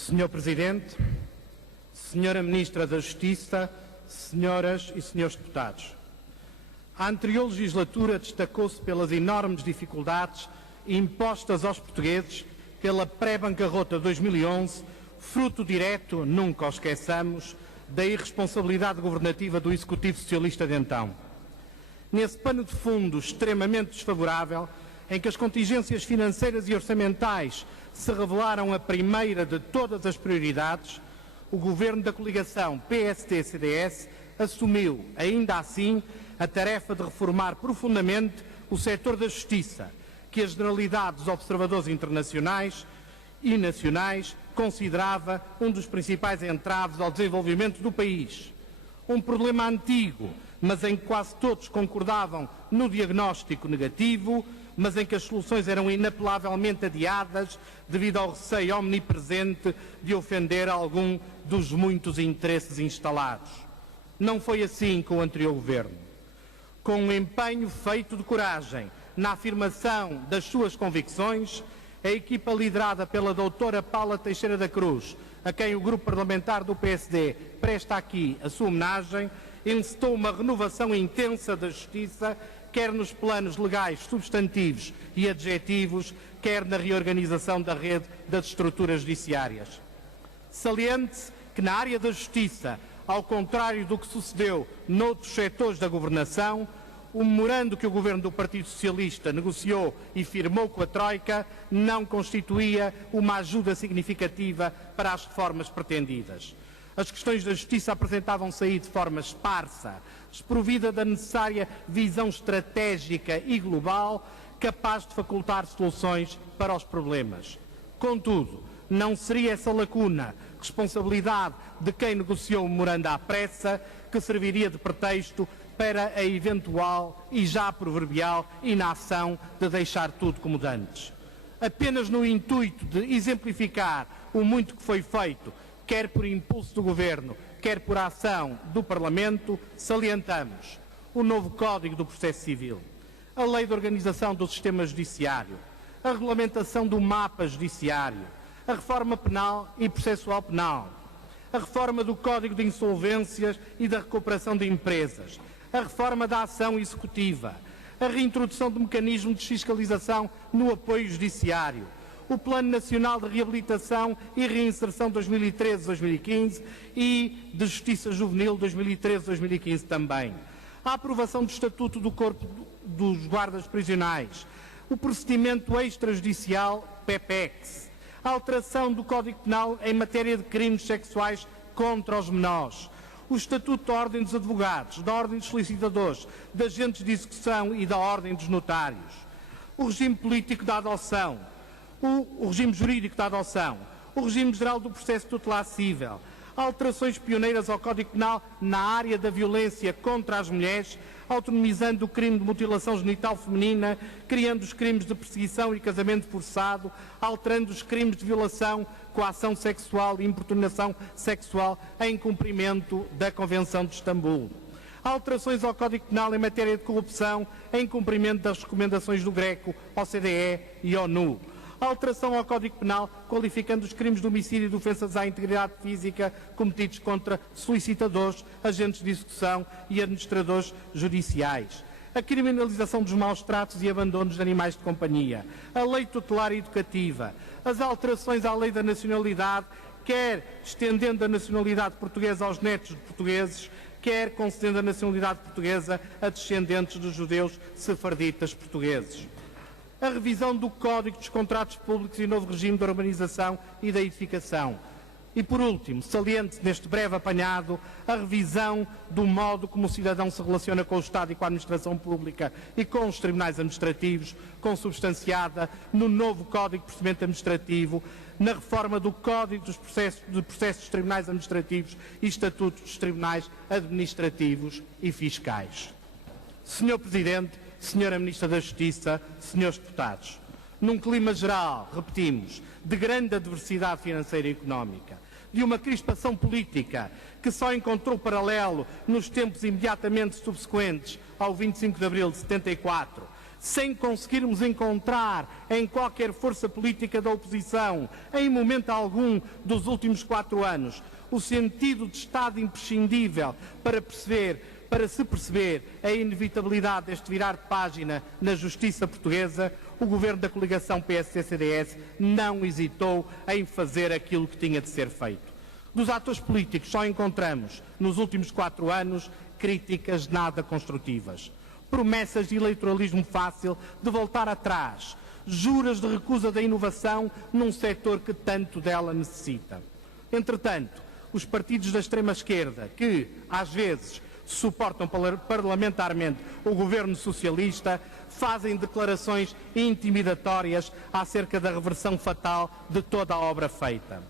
Senhor Presidente, Senhora Ministra da Justiça, Senhoras e Senhores Deputados, a anterior legislatura destacou-se pelas enormes dificuldades impostas aos portugueses pela pré-bancarrota de 2011, fruto direto, nunca o esqueçamos, da irresponsabilidade governativa do Executivo Socialista de então. Nesse pano de fundo extremamente desfavorável, em que as contingências financeiras e orçamentais se revelaram a primeira de todas as prioridades, o Governo da coligação PSD-CDS assumiu, ainda assim, a tarefa de reformar profundamente o setor da justiça, que a generalidade dos observadores internacionais e nacionais considerava um dos principais entraves ao desenvolvimento do país. Um problema antigo, mas em que quase todos concordavam no diagnóstico negativo, mas em que as soluções eram inapelavelmente adiadas devido ao receio omnipresente de ofender algum dos muitos interesses instalados. Não foi assim com o anterior governo. Com um empenho feito de coragem na afirmação das suas convicções, a equipa liderada pela doutora Paula Teixeira da Cruz, a quem o grupo parlamentar do PSD presta aqui a sua homenagem, encetou uma renovação intensa da justiça, quer nos planos legais substantivos e adjetivos, quer na reorganização da rede das estruturas judiciárias. Saliente-se que na área da justiça, ao contrário do que sucedeu noutros setores da governação, o memorando que o Governo do Partido Socialista negociou e firmou com a Troika não constituía uma ajuda significativa para as reformas pretendidas. As questões da justiça apresentavam-se aí de forma esparsa, desprovida da necessária visão estratégica e global, capaz de facultar soluções para os problemas. Contudo, não seria essa lacuna responsabilidade de quem negociou o memorando à pressa que serviria de pretexto para a eventual e já proverbial inação de deixar tudo como dantes. Apenas no intuito de exemplificar o muito que foi feito, quer por impulso do Governo, quer por ação do Parlamento, salientamos o novo Código do Processo Civil, a Lei de Organização do Sistema Judiciário, a regulamentação do mapa judiciário, a reforma penal e processual penal, a reforma do Código de Insolvências e da Recuperação de Empresas, a reforma da ação executiva, a reintrodução do mecanismo de fiscalização no apoio judiciário, o Plano Nacional de Reabilitação e Reinserção 2013-2015 e de Justiça Juvenil 2013-2015 também, a aprovação do Estatuto do Corpo dos Guardas Prisionais, o procedimento extrajudicial PEPEX, a alteração do Código Penal em matéria de crimes sexuais contra os menores, o Estatuto da Ordem dos Advogados, da Ordem dos Solicitadores, de Agentes de Execução e da Ordem dos Notários, o regime político da adoção, o regime jurídico da adoção, o regime geral do processo tutelar civil, alterações pioneiras ao Código Penal na área da violência contra as mulheres, autonomizando o crime de mutilação genital feminina, criando os crimes de perseguição e casamento forçado, alterando os crimes de violação, coação sexual e importunação sexual em cumprimento da Convenção de Istambul. Alterações ao Código Penal em matéria de corrupção em cumprimento das recomendações do GRECO, OCDE e ONU. Alteração ao Código Penal qualificando os crimes de homicídio e de ofensas à integridade física cometidos contra solicitadores, agentes de execução e administradores judiciais. A criminalização dos maus-tratos e abandonos de animais de companhia. A lei tutelar e educativa. As alterações à lei da nacionalidade, quer estendendo a nacionalidade portuguesa aos netos de portugueses, quer concedendo a nacionalidade portuguesa a descendentes de judeus sefarditas portugueses. A revisão do Código dos Contratos Públicos e novo regime de urbanização e da edificação. E, por último, saliente neste breve apanhado, a revisão do modo como o cidadão se relaciona com o Estado e com a administração pública e com os tribunais administrativos, consubstanciada no novo Código de Procedimento Administrativo, na reforma do Código dos Processos dos Tribunais Administrativos e Estatutos dos Tribunais Administrativos e Fiscais. Senhor Presidente, Senhora Ministra da Justiça, Senhores Deputados, num clima geral, repetimos, de grande adversidade financeira e económica, de uma crispação política que só encontrou paralelo nos tempos imediatamente subsequentes ao 25 de abril de 74, sem conseguirmos encontrar em qualquer força política da oposição, em momento algum dos últimos 4 anos, o sentido de Estado imprescindível para se perceber a inevitabilidade deste virar de página na justiça portuguesa, o Governo da coligação PSD-CDS não hesitou em fazer aquilo que tinha de ser feito. Dos atores políticos só encontramos, nos últimos 4 anos, críticas nada construtivas. Promessas de eleitoralismo fácil de voltar atrás, juras de recusa da inovação num setor que tanto dela necessita. Entretanto, os partidos da extrema-esquerda, que, às vezes, suportam parlamentarmente o governo socialista, fazem declarações intimidatórias acerca da reversão fatal de toda a obra feita.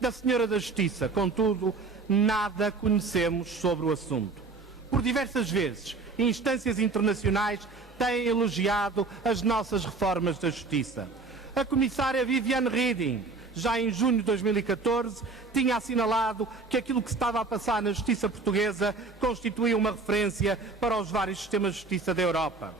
Da Senhora da Justiça, contudo, nada conhecemos sobre o assunto. Por diversas vezes, instâncias internacionais têm elogiado as nossas reformas da Justiça. A comissária Viviane Reding, já em junho de 2014, tinha assinalado que aquilo que se estava a passar na justiça portuguesa constituía uma referência para os vários sistemas de justiça da Europa.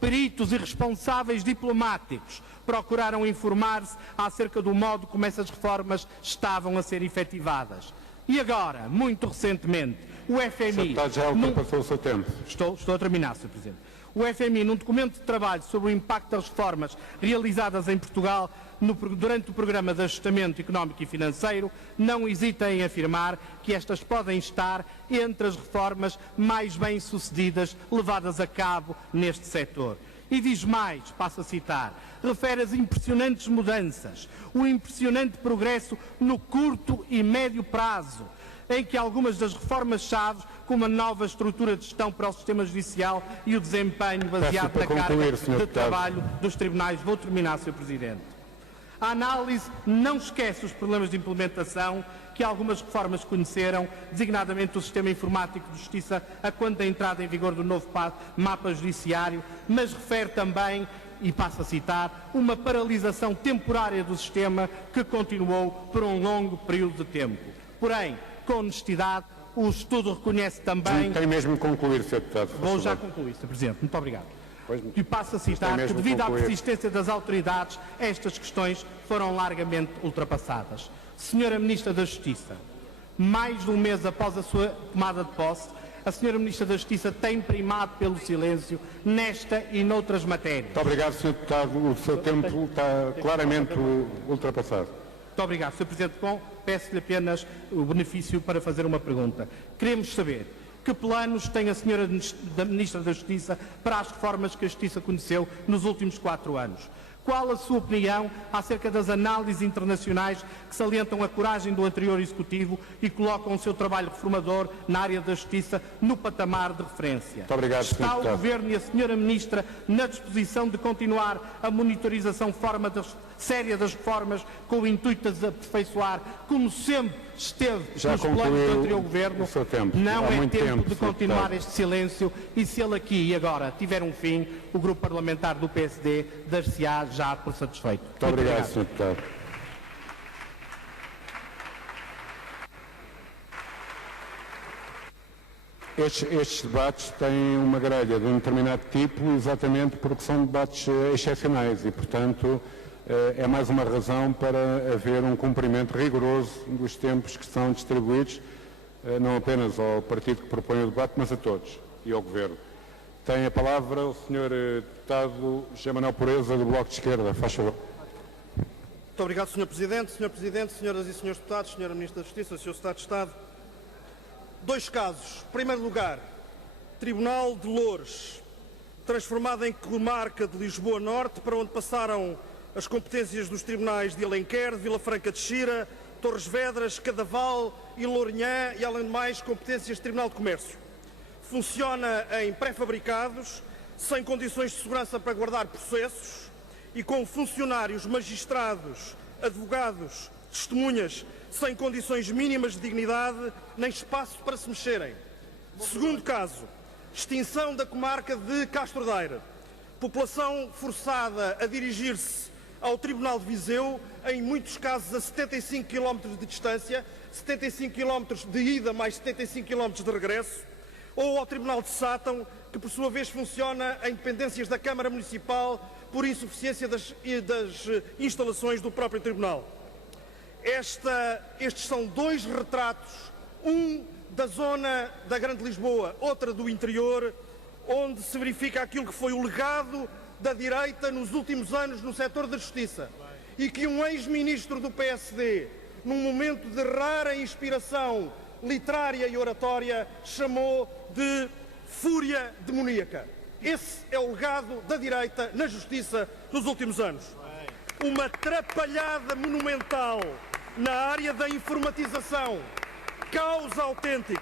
Peritos e responsáveis diplomáticos procuraram informar-se acerca do modo como essas reformas estavam a ser efetivadas. E agora, muito recentemente, o FMI... Já ultrapassou o seu tempo. Estou a terminar, Sr. Presidente. O FMI, num documento de trabalho sobre o impacto das reformas realizadas em Portugal durante o Programa de Ajustamento Económico e Financeiro, não hesita em afirmar que estas podem estar entre as reformas mais bem-sucedidas levadas a cabo neste setor. E diz mais, passo a citar, refere as impressionantes mudanças, o impressionante progresso no curto e médio prazo, em que algumas das reformas-chave, como a nova estrutura de gestão para o sistema judicial e o desempenho baseado na carga de trabalho dos tribunais. Vou terminar, Sr. Presidente. A análise não esquece os problemas de implementação que algumas reformas conheceram, designadamente o sistema informático de justiça, a quando da entrada em vigor do novo mapa judiciário, mas refere também, e passo a citar, uma paralisação temporária do sistema que continuou por um longo período de tempo. Porém, com honestidade, o estudo reconhece também... Tem mesmo que concluir, Sr. Deputado. Vou já concluir, Sr. Presidente. Muito obrigado. E passo a citar que, devido à persistência das autoridades, estas questões foram largamente ultrapassadas. Senhora Ministra da Justiça, mais de um mês após a sua tomada de posse, a Senhora Ministra da Justiça tem primado pelo silêncio nesta e noutras matérias. Muito obrigado, Sr. Deputado. O seu tempo está claramente ultrapassado. Muito obrigado, Sr. Presidente. Peço-lhe apenas o benefício para fazer uma pergunta. Queremos saber que planos tem a Senhora Ministra da Justiça para as reformas que a Justiça conheceu nos últimos 4 anos. Qual a sua opinião acerca das análises internacionais que salientam a coragem do anterior Executivo e colocam o seu trabalho reformador na área da Justiça no patamar de referência? Muito obrigado, Sr. Está o Governo e a Senhora Ministra na disposição de continuar a monitorização séria das reformas com o intuito de aperfeiçoar, como sempre esteve nos planos do anterior Governo? Não é tempo de continuar este silêncio e, se ele aqui e agora tiver um fim, o Grupo Parlamentar do PSD dar-se-á já por satisfeito. Muito obrigado, Sr. Deputado. Estes debates têm uma grelha de um determinado tipo exatamente porque são debates excepcionais e, portanto, é mais uma razão para haver um cumprimento rigoroso dos tempos que são distribuídos, não apenas ao partido que propõe o debate, mas a todos e ao Governo. Tem a palavra o Sr. Deputado José Manuel Pureza, do Bloco de Esquerda. Faz favor. Muito obrigado, Sr. Presidente. Sr. Presidente, Senhoras e Senhores Deputados, Sra. Ministra da Justiça, Sr. Secretário de Estado. 2 casos. Em primeiro lugar, Tribunal de Loures, transformado em comarca de Lisboa Norte, para onde passaram as competências dos tribunais de Alenquer, de Vila Franca de Xira, Torres Vedras, Cadaval e Lourinhã e, além de mais, competências do Tribunal de Comércio. Funciona em pré-fabricados, sem condições de segurança para guardar processos e com funcionários, magistrados, advogados, testemunhas, sem condições mínimas de dignidade nem espaço para se mexerem. Segundo caso, extinção da comarca de Castro Daire. População forçada a dirigir-se ao Tribunal de Viseu, em muitos casos a 75 km de distância, 75 km de ida mais 75 km de regresso, ou ao Tribunal de Sátão, que por sua vez funciona em dependências da Câmara Municipal por insuficiência das instalações do próprio Tribunal. Estes são dois retratos, um da zona da Grande Lisboa, outra do interior, onde se verifica aquilo que foi o legado da direita nos últimos anos no setor da justiça e que um ex-ministro do PSD, num momento de rara inspiração literária e oratória, chamou de fúria demoníaca. Esse é o legado da direita na justiça nos últimos anos. Uma atrapalhada monumental na área da informatização, caos autêntico,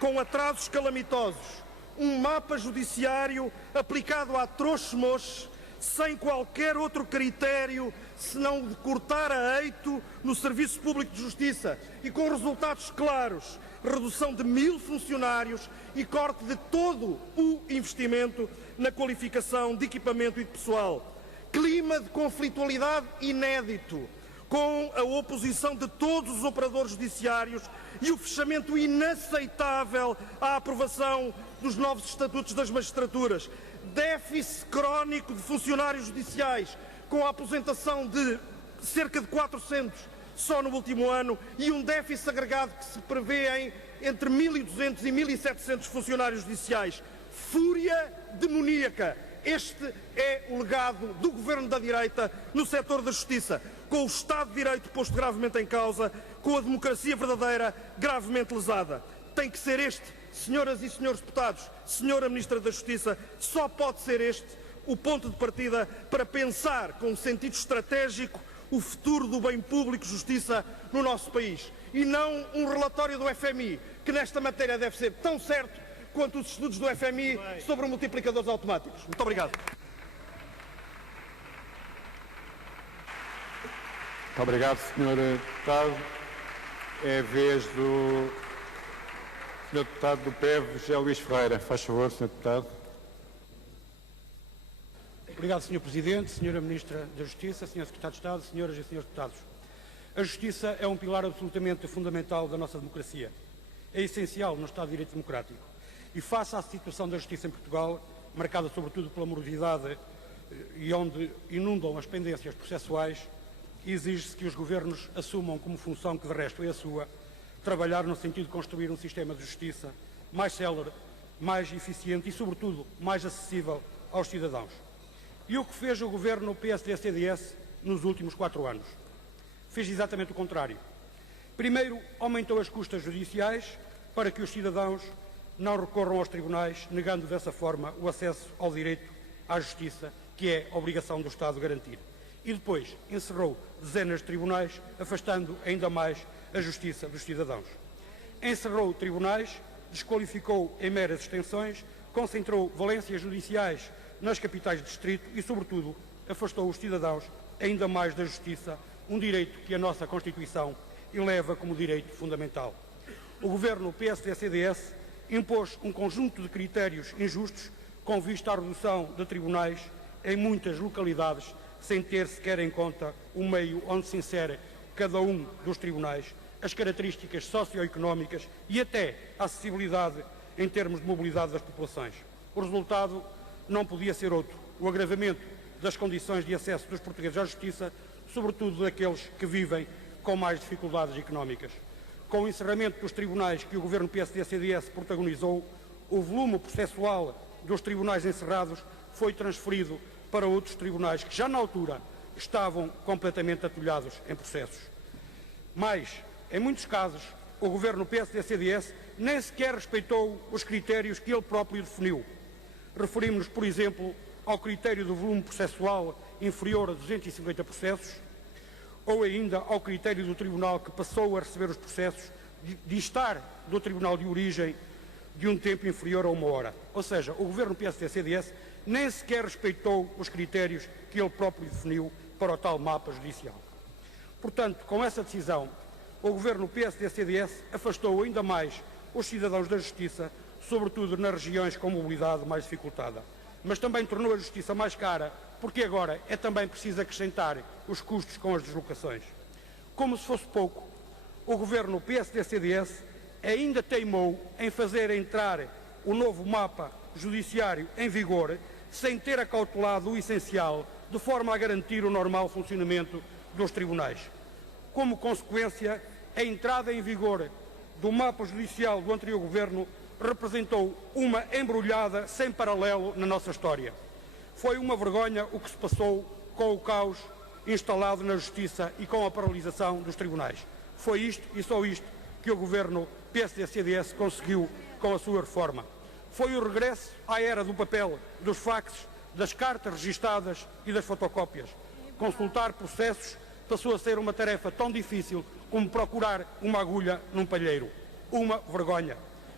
com atrasos calamitosos, um mapa judiciário aplicado a trouxe-moche, sem qualquer outro critério senão de cortar a eito no Serviço Público de Justiça e com resultados claros, redução de 1000 funcionários e corte de todo o investimento na qualificação de equipamento e de pessoal. Clima de conflitualidade inédito, com a oposição de todos os operadores judiciários e o fechamento inaceitável à aprovação dos novos estatutos das magistraturas. Déficit crónico de funcionários judiciais, com a aposentação de cerca de 400 só no último ano e um déficit agregado que se prevê em entre 1.200 e 1.700 funcionários judiciais. Fúria demoníaca. Este é o legado do governo da direita no setor da justiça, com o Estado de Direito posto gravemente em causa, com a democracia verdadeira gravemente lesada. Tem que ser este, senhoras e senhores deputados, senhora Ministra da Justiça, só pode ser este o ponto de partida para pensar com sentido estratégico o futuro do bem público e justiça no nosso país. E não um relatório do FMI, que nesta matéria deve ser tão certo quanto os estudos do FMI sobre multiplicadores automáticos. Muito obrigado. Muito obrigado, Sr. Deputado. É a vez do Sr. Deputado do PEV, José Luís Ferreira. Faz favor, Sr. Deputado. Obrigado, Sr. Presidente, Sra. Ministra da Justiça, Sr. Secretário de Estado, Senhoras e Senhores Deputados. A justiça é um pilar absolutamente fundamental da nossa democracia. É essencial no Estado de Direito Democrático. E face à situação da justiça em Portugal, marcada sobretudo pela morosidade e onde inundam as pendências processuais, exige-se que os governos assumam como função, que de resto é a sua, trabalhar no sentido de construir um sistema de justiça mais célere, mais eficiente e, sobretudo, mais acessível aos cidadãos. E o que fez o governo PSD-CDS nos últimos 4 anos? Fez exatamente o contrário. Primeiro, aumentou as custas judiciais para que os cidadãos não recorram aos tribunais, negando dessa forma o acesso ao direito à justiça, que é obrigação do Estado garantir. E depois encerrou dezenas de tribunais, afastando ainda mais a justiça dos cidadãos. Encerrou tribunais, desqualificou em meras extensões, concentrou valências judiciais nas capitais de distrito e, sobretudo, afastou os cidadãos ainda mais da justiça, um direito que a nossa Constituição eleva como direito fundamental. O governo PSD-CDS impôs um conjunto de critérios injustos com vista à redução de tribunais em muitas localidades, sem ter sequer em conta o meio onde se insere cada um dos tribunais, as características socioeconómicas e até a acessibilidade em termos de mobilidade das populações. O resultado não podia ser outro: o agravamento das condições de acesso dos portugueses à justiça, sobretudo daqueles que vivem com mais dificuldades económicas. Com o encerramento dos tribunais que o governo PSD-CDS protagonizou, o volume processual dos tribunais encerrados foi transferido para outros tribunais que já na altura estavam completamente atolhados em processos. Mas, em muitos casos, o governo PSD-CDS nem sequer respeitou os critérios que ele próprio definiu. Referimos-nos, por exemplo, ao critério do volume processual inferior a 250 processos, ou ainda ao critério do tribunal que passou a receber os processos de estar do tribunal de origem de um tempo inferior a 1 hora. Ou seja, o governo PSD-CDS nem sequer respeitou os critérios que ele próprio definiu para o tal mapa judicial. Portanto, com essa decisão, o governo PSD-CDS afastou ainda mais os cidadãos da justiça, sobretudo nas regiões com mobilidade mais dificultada. Mas também tornou a justiça mais cara, porque agora é também preciso acrescentar os custos com as deslocações. Como se fosse pouco, o governo PSD-CDS ainda teimou em fazer entrar o novo mapa judiciário em vigor sem ter acautelado o essencial de forma a garantir o normal funcionamento dos tribunais. Como consequência, a entrada em vigor do mapa judicial do anterior governo representou uma embrulhada sem paralelo na nossa história. Foi uma vergonha o que se passou com o caos instalado na Justiça e com a paralisação dos tribunais. Foi isto e só isto que o governo PSD-CDS conseguiu com a sua reforma. Foi o regresso à era do papel, dos faxes, das cartas registadas e das fotocópias. Consultar processos passou a ser uma tarefa tão difícil como procurar uma agulha num palheiro. Uma vergonha.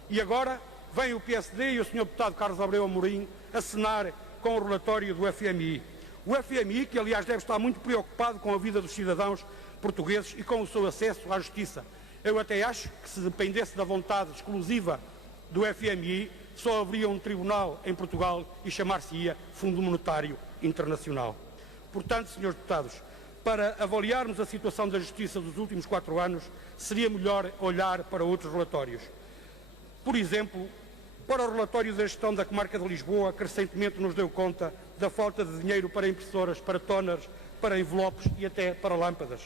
E agora vem o PSD e o Sr. Deputado Carlos Abreu Amorim acenar com o relatório do FMI. O FMI, que aliás deve estar muito preocupado com a vida dos cidadãos portugueses e com o seu acesso à justiça. Eu até acho que se dependesse da vontade exclusiva do FMI, só haveria um tribunal em Portugal e chamar-se-ia Fundo Monetário Internacional. Portanto, senhores deputados, para avaliarmos a situação da justiça dos últimos 4 anos, seria melhor olhar para outros relatórios. Por exemplo, para o relatório da gestão da comarca de Lisboa, que recentemente nos deu conta da falta de dinheiro para impressoras, para toners, para envelopes e até para lâmpadas.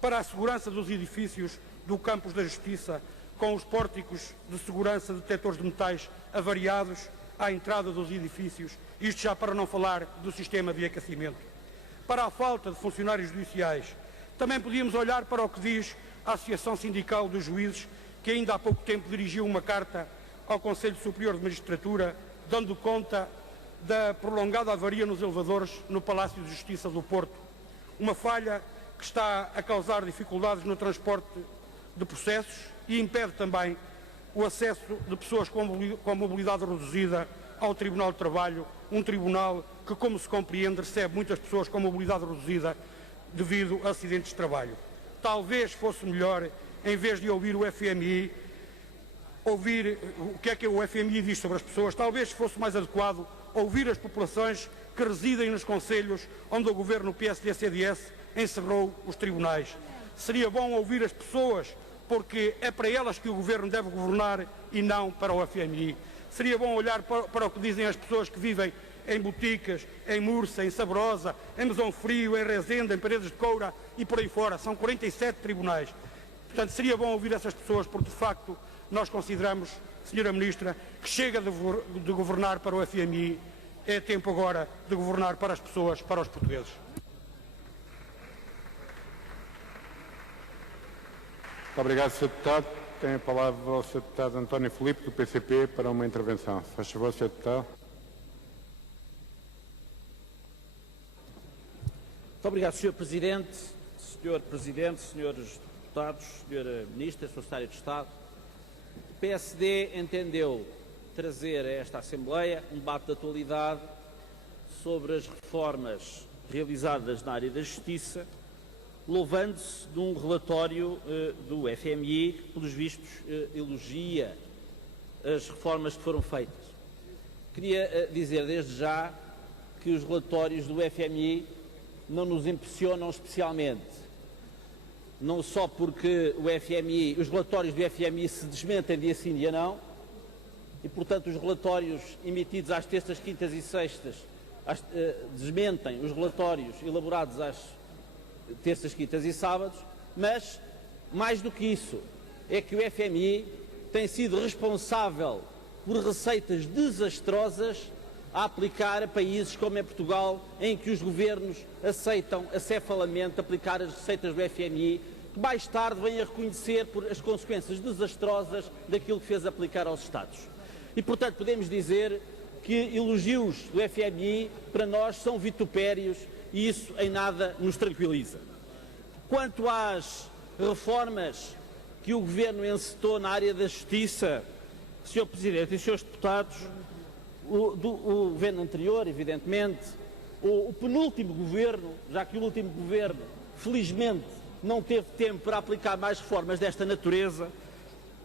Para a segurança dos edifícios do campus da Justiça, com os pórticos de segurança de detectores de metais avariados à entrada dos edifícios, isto já para não falar do sistema de aquecimento. Para a falta de funcionários judiciais, também podíamos olhar para o que diz a Associação Sindical dos Juízes, que ainda há pouco tempo dirigiu uma carta ao Conselho Superior de Magistratura, dando conta da prolongada avaria nos elevadores no Palácio de Justiça do Porto. Uma falha que está a causar dificuldades no transporte de processos e impede também o acesso de pessoas com mobilidade reduzida ao Tribunal de Trabalho, um tribunal que, como se compreende, recebe muitas pessoas com mobilidade reduzida devido a acidentes de trabalho. Talvez fosse melhor, em vez de ouvir o FMI, ouvir o que é que o FMI diz sobre as pessoas, talvez fosse mais adequado ouvir as populações que residem nos concelhos onde o governo PSD-CDS encerrou os tribunais. Seria bom ouvir as pessoas, porque é para elas que o governo deve governar e não para o FMI. Seria bom olhar para o que dizem as pessoas que vivem em Boticas, em Mursa, em Sabrosa, em Mesão Frio, em Rezende, em Paredes de Coura e por aí fora. São 47 tribunais. Portanto, seria bom ouvir essas pessoas, porque de facto nós consideramos, Sra. Ministra, que chega de governar para o FMI, é tempo agora de governar para as pessoas, para os portugueses. Muito obrigado, Sr. Deputado. Tem a palavra o Sr. Deputado António Filipe, do PCP, para uma intervenção. Se faz favor, Sr. Deputado. Muito obrigado, Sr. Presidente. Sr. Presidente, Srs. Deputados, Sra. Ministra, Sr. Secretário de Estado. O PSD entendeu trazer a esta Assembleia um debate de atualidade sobre as reformas realizadas na área da Justiça, louvando-se de um relatório do FMI que, pelos vistos, elogia as reformas que foram feitas. Queria dizer desde já que os relatórios do FMI não nos impressionam especialmente, não só porque os relatórios do FMI se desmentem dia sim, dia não, e, portanto, os relatórios emitidos às terças, quintas e sextas desmentem os relatórios elaborados às terças, quintas e sábados, mas, mais do que isso, é que o FMI tem sido responsável por receitas desastrosas a aplicar a países como é Portugal, em que os governos aceitam acefalamente aplicar as receitas do FMI, que mais tarde vêm a reconhecer por as consequências desastrosas daquilo que fez aplicar aos Estados. E, portanto, podemos dizer que elogios do FMI, para nós, são vitupérios e isso em nada nos tranquiliza. Quanto às reformas que o Governo encetou na área da Justiça, Sr. Presidente e Srs. Deputados, o Governo anterior, evidentemente, o penúltimo Governo, já que o último Governo, felizmente, não teve tempo para aplicar mais reformas desta natureza,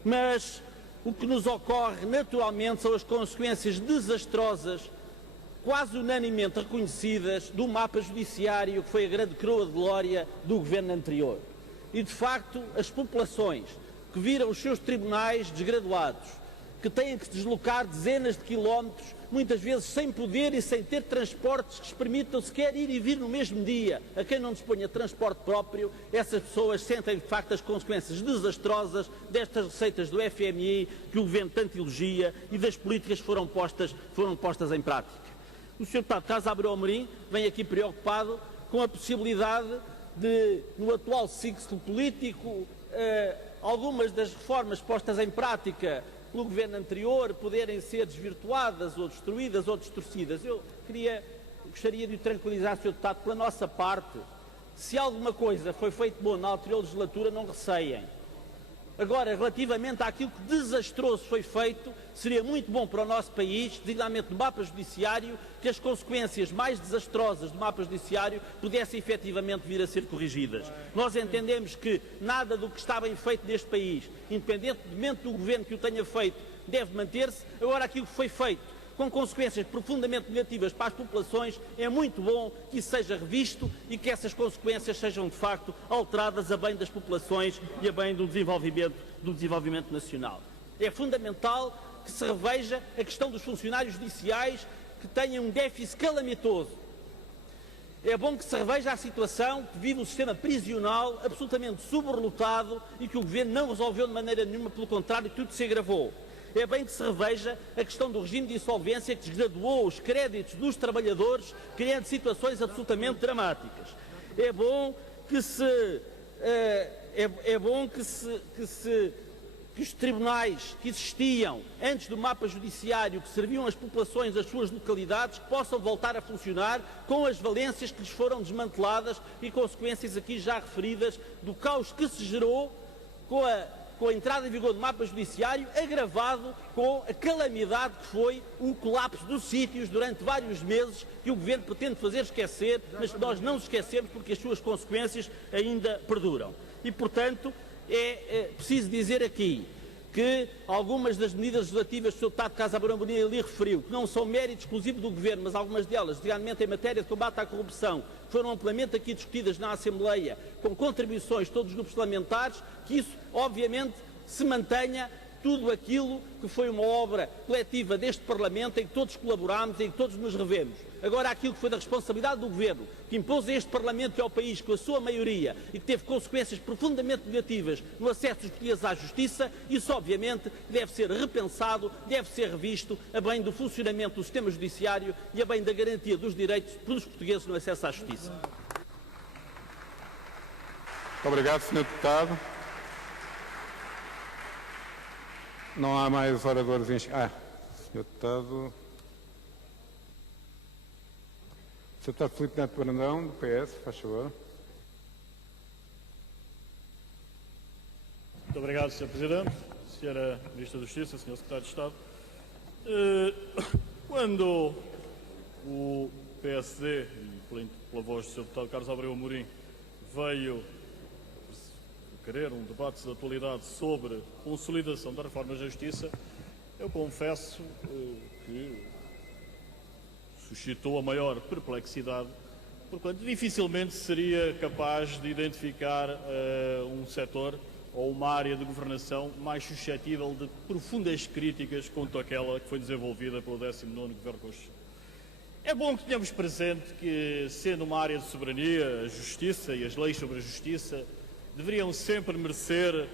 mas o que nos ocorre naturalmente são as consequências desastrosas, quase unanimemente reconhecidas, do mapa judiciário que foi a grande coroa de glória do Governo anterior. E, de facto, as populações que viram os seus tribunais desgraduados, que têm que se deslocar dezenas de quilómetros muitas vezes sem poder e sem ter transportes que lhes permitam sequer ir e vir no mesmo dia. A quem não disponha de transporte próprio, essas pessoas sentem de facto as consequências desastrosas destas receitas do FMI que o Governo tanto elogia e das políticas que foram postas em prática. O Sr. Deputado Carlos Abreu Amorim vem aqui preocupado com a possibilidade de, no atual ciclo político, algumas das reformas postas em prática pelo Governo anterior poderem ser desvirtuadas ou destruídas ou distorcidas. Eu gostaria de o tranquilizar, Sr. Deputado, pela nossa parte, se alguma coisa foi feito bom na anterior legislatura, não receiem. Agora, relativamente àquilo que desastroso foi feito, seria muito bom para o nosso país, designadamente no mapa judiciário, que as consequências mais desastrosas do mapa judiciário pudessem efetivamente vir a ser corrigidas. Nós entendemos que nada do que está bem feito neste país, independentemente do governo que o tenha feito, deve manter-se. Agora, aquilo que foi feito com consequências profundamente negativas para as populações, é muito bom que isso seja revisto e que essas consequências sejam, de facto, alteradas a bem das populações e a bem do desenvolvimento nacional. É fundamental que se reveja a questão dos funcionários judiciais que têm um déficit calamitoso. É bom que se reveja a situação que vive o sistema prisional absolutamente sobrelotado e que o Governo não resolveu de maneira nenhuma, pelo contrário, tudo se agravou. É bem que se reveja a questão do regime de insolvência que desgraduou os créditos dos trabalhadores, criando situações absolutamente dramáticas. É bom que os tribunais que existiam antes do mapa judiciário, que serviam as populações das suas localidades, que possam voltar a funcionar com as valências que lhes foram desmanteladas e consequências aqui já referidas do caos que se gerou com a entrada em vigor do mapa judiciário, agravado com a calamidade que foi o colapso dos sítios durante vários meses, que o Governo pretende fazer esquecer, mas que nós não esquecemos porque as suas consequências ainda perduram. E, portanto, é preciso dizer aqui que algumas das medidas legislativas que o Sr. Deputado Carlos Abreu Amorim ali referiu, que não são mérito exclusivo do Governo, mas algumas delas, diretamente em matéria de combate à corrupção, foram amplamente aqui discutidas na Assembleia, com contribuições de todos os grupos parlamentares, que isso, obviamente, se mantenha tudo aquilo que foi uma obra coletiva deste Parlamento, em que todos colaborámos, em que todos nos revemos. Agora, aquilo que foi da responsabilidade do Governo, que impôs a este Parlamento e ao país com a sua maioria e que teve consequências profundamente negativas no acesso dos portugueses à Justiça, isso obviamente deve ser repensado, deve ser revisto a bem do funcionamento do sistema judiciário e a bem da garantia dos direitos dos portugueses no acesso à Justiça. Muito obrigado, Sr. Deputado. Não há mais oradores inscritos. Sr. Deputado. Sr. Deputado Filipe Neto Brandão, do PS, faz favor. Muito obrigado, Sr. Presidente, Sra. Ministra da Justiça, Sr. Secretário de Estado. Quando o PSD, e pela voz do Sr. Deputado Carlos Abreu Amorim, veio querer um debate de atualidade sobre consolidação da reforma da Justiça, eu confesso que suscitou a maior perplexidade, porquanto dificilmente seria capaz de identificar um setor ou uma área de governação mais suscetível de profundas críticas quanto àquela que foi desenvolvida pelo 19º Governo Constitucional. É bom que tenhamos presente que, sendo uma área de soberania, a Justiça e as leis sobre a Justiça deveriam sempre merecer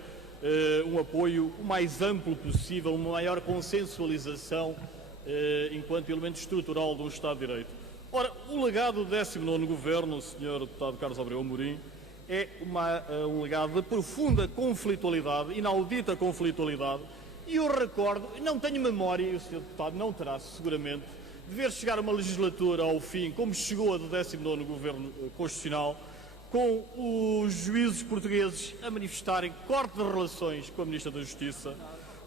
um apoio o mais amplo possível, uma maior consensualização enquanto elemento estrutural de um Estado de Direito. Ora, o legado do 19º Governo, o Sr. Deputado Carlos Abreu Amorim, é um legado de profunda conflitualidade, inaudita conflitualidade, e eu recordo, não tenho memória, e o Sr. Deputado não terá seguramente, de ver chegar uma legislatura ao fim, como chegou a do 19º Governo Constitucional, com os juízes portugueses a manifestarem corte de relações com a Ministra da Justiça,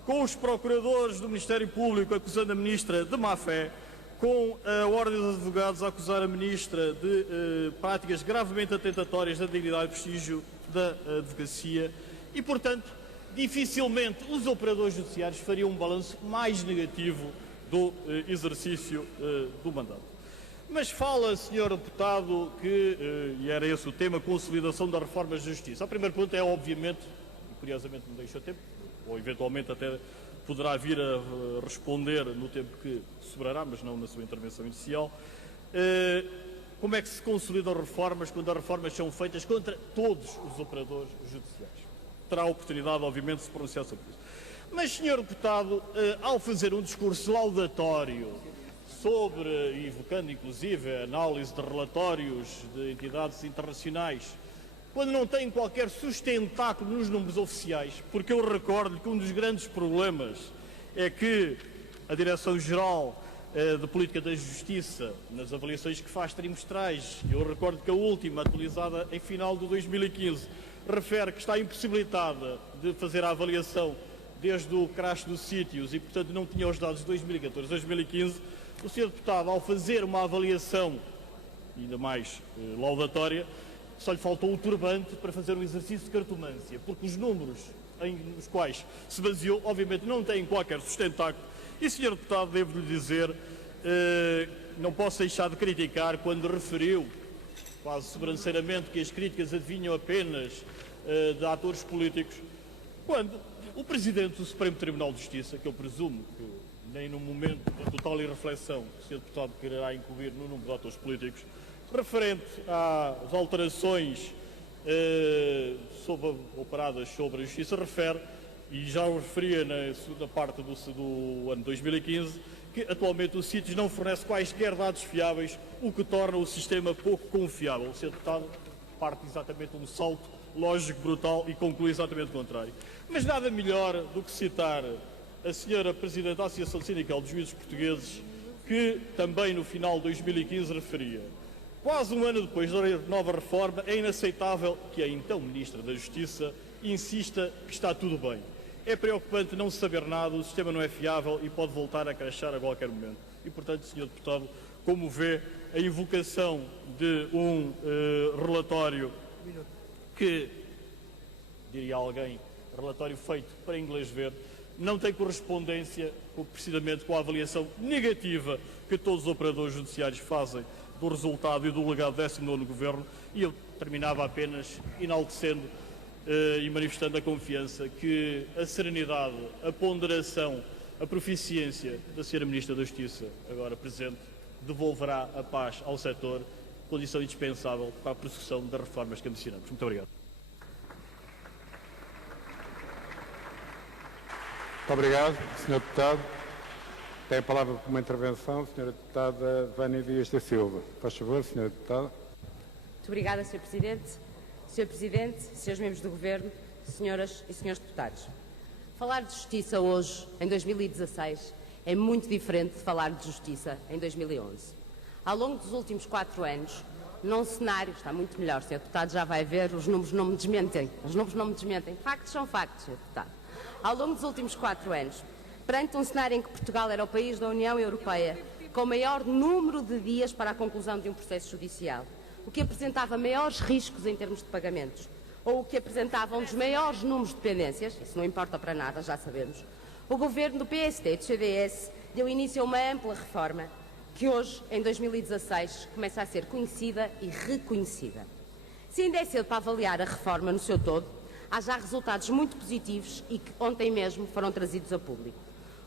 com os procuradores do Ministério Público acusando a Ministra de má-fé, com a Ordem dos Advogados a acusar a Ministra de práticas gravemente atentatórias da dignidade e prestígio da advocacia e, portanto, dificilmente os operadores judiciários fariam um balanço mais negativo do exercício do mandato. Mas fala, Sr. Deputado, que, e era esse o tema, consolidação das reformas de justiça. A primeira pergunta é, obviamente, e curiosamente não deixou tempo, ou eventualmente até poderá vir a responder no tempo que sobrará, mas não na sua intervenção inicial. Como é que se consolidam reformas quando as reformas são feitas contra todos os operadores judiciais? Terá a oportunidade, obviamente, de se pronunciar sobre isso. Mas, Sr. Deputado, ao fazer um discurso laudatório sobre, evocando inclusive a análise de relatórios de entidades internacionais, quando não tem qualquer sustentáculo nos números oficiais, porque eu recordo que um dos grandes problemas é que a Direção-Geral de Política da Justiça, nas avaliações que faz trimestrais, eu recordo que a última, atualizada em final de 2015, refere que está impossibilitada de fazer a avaliação desde o crash dos sítios e, portanto, não tinha os dados de 2014 2015, o Sr. Deputado, ao fazer uma avaliação ainda mais laudatória, só lhe faltou o turbante para fazer um exercício de cartomância, porque os números nos quais se baseou, obviamente, não têm qualquer sustentáculo. E, Sr. Deputado, devo-lhe dizer, não posso deixar de criticar quando referiu, quase sobranceiramente, que as críticas adivinham apenas de atores políticos, quando o Presidente do Supremo Tribunal de Justiça, que eu presumo que nem no momento da total irreflexão o Sr. Deputado quererá incluir no número de atores políticos, referente às alterações operadas sobre a Justiça, refere, e já o referia na segunda parte do ano 2015, que atualmente o CITES não fornece quaisquer dados fiáveis, o que torna o sistema pouco confiável. O Sr. Deputado parte exatamente de um salto lógico, brutal, e conclui exatamente o contrário. Mas nada melhor do que citar a Sra. Presidente da Associação Sindical dos Juízes Portugueses, que também no final de 2015 referia: quase um ano depois da nova reforma, é inaceitável que a então Ministra da Justiça insista que está tudo bem. É preocupante não saber nada, o sistema não é fiável e pode voltar a crashar a qualquer momento. E, portanto, Sr. Deputado, como vê, a invocação de um relatório que, diria alguém, relatório feito para inglês ver, não tem correspondência precisamente com a avaliação negativa que todos os operadores judiciários fazem do resultado e do legado do 19º Governo, e eu terminava apenas enaltecendo e manifestando a confiança que a serenidade, a ponderação, a proficiência da Sra. Ministra da Justiça, agora presente, devolverá a paz ao setor, condição indispensável para a prossecução das reformas que ambicionamos. Muito obrigado. Muito obrigado, Sr. Deputado. Tem a palavra para uma intervenção a Sra. Deputada Vânia Dias da Silva. Faz favor, Sra. Deputada. Muito obrigada, Sr. Presidente. Sr. Presidente, Srs. Membros do Governo, Senhoras e Senhores Deputados. Falar de justiça hoje, em 2016, é muito diferente de falar de justiça em 2011. Ao longo dos últimos 4 anos, num cenário, está muito melhor, Sr. Deputado já vai ver, os números não me desmentem. Os números não me desmentem. Factos são factos, Sr. Deputado. Ao longo dos últimos 4 anos, perante um cenário em que Portugal era o país da União Europeia com o maior número de dias para a conclusão de um processo judicial, o que apresentava maiores riscos em termos de pagamentos, ou o que apresentava um dos maiores números de pendências, isso não importa para nada, já sabemos, o Governo do PSD e do CDS deu início a uma ampla reforma que hoje, em 2016, começa a ser conhecida e reconhecida. Se ainda é cedo para avaliar a reforma no seu todo, há já resultados muito positivos e que ontem mesmo foram trazidos a público.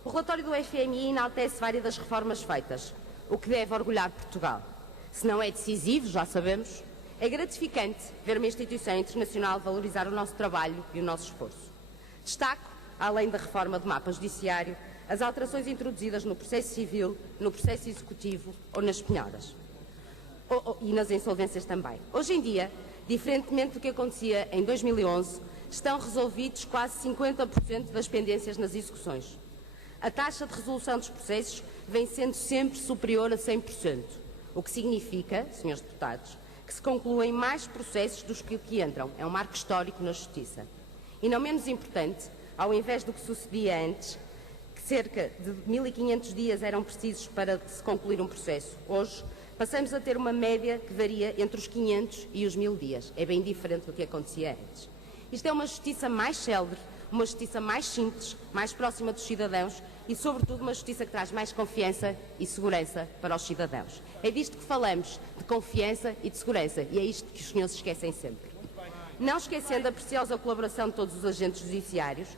O relatório do FMI enaltece várias das reformas feitas, o que deve orgulhar Portugal. Se não é decisivo, já sabemos, é gratificante ver uma instituição internacional valorizar o nosso trabalho e o nosso esforço. Destaco, além da reforma do mapa judiciário, as alterações introduzidas no processo civil, no processo executivo ou nas penhoras. E nas insolvências também. Hoje em dia, diferentemente do que acontecia em 2011, estão resolvidos quase 50% das pendências nas execuções. A taxa de resolução dos processos vem sendo sempre superior a 100%, o que significa, Srs. Deputados, que se concluem mais processos dos que entram. É um marco histórico na Justiça. E não menos importante, ao invés do que sucedia antes, que cerca de 1.500 dias eram precisos para se concluir um processo, hoje passamos a ter uma média que varia entre os 500 e os 1.000 dias. É bem diferente do que acontecia antes. Isto é uma justiça mais célere, uma justiça mais simples, mais próxima dos cidadãos e, sobretudo, uma justiça que traz mais confiança e segurança para os cidadãos. É disto que falamos, de confiança e de segurança, e é isto que os senhores esquecem sempre. Não esquecendo a preciosa colaboração de todos os agentes judiciários,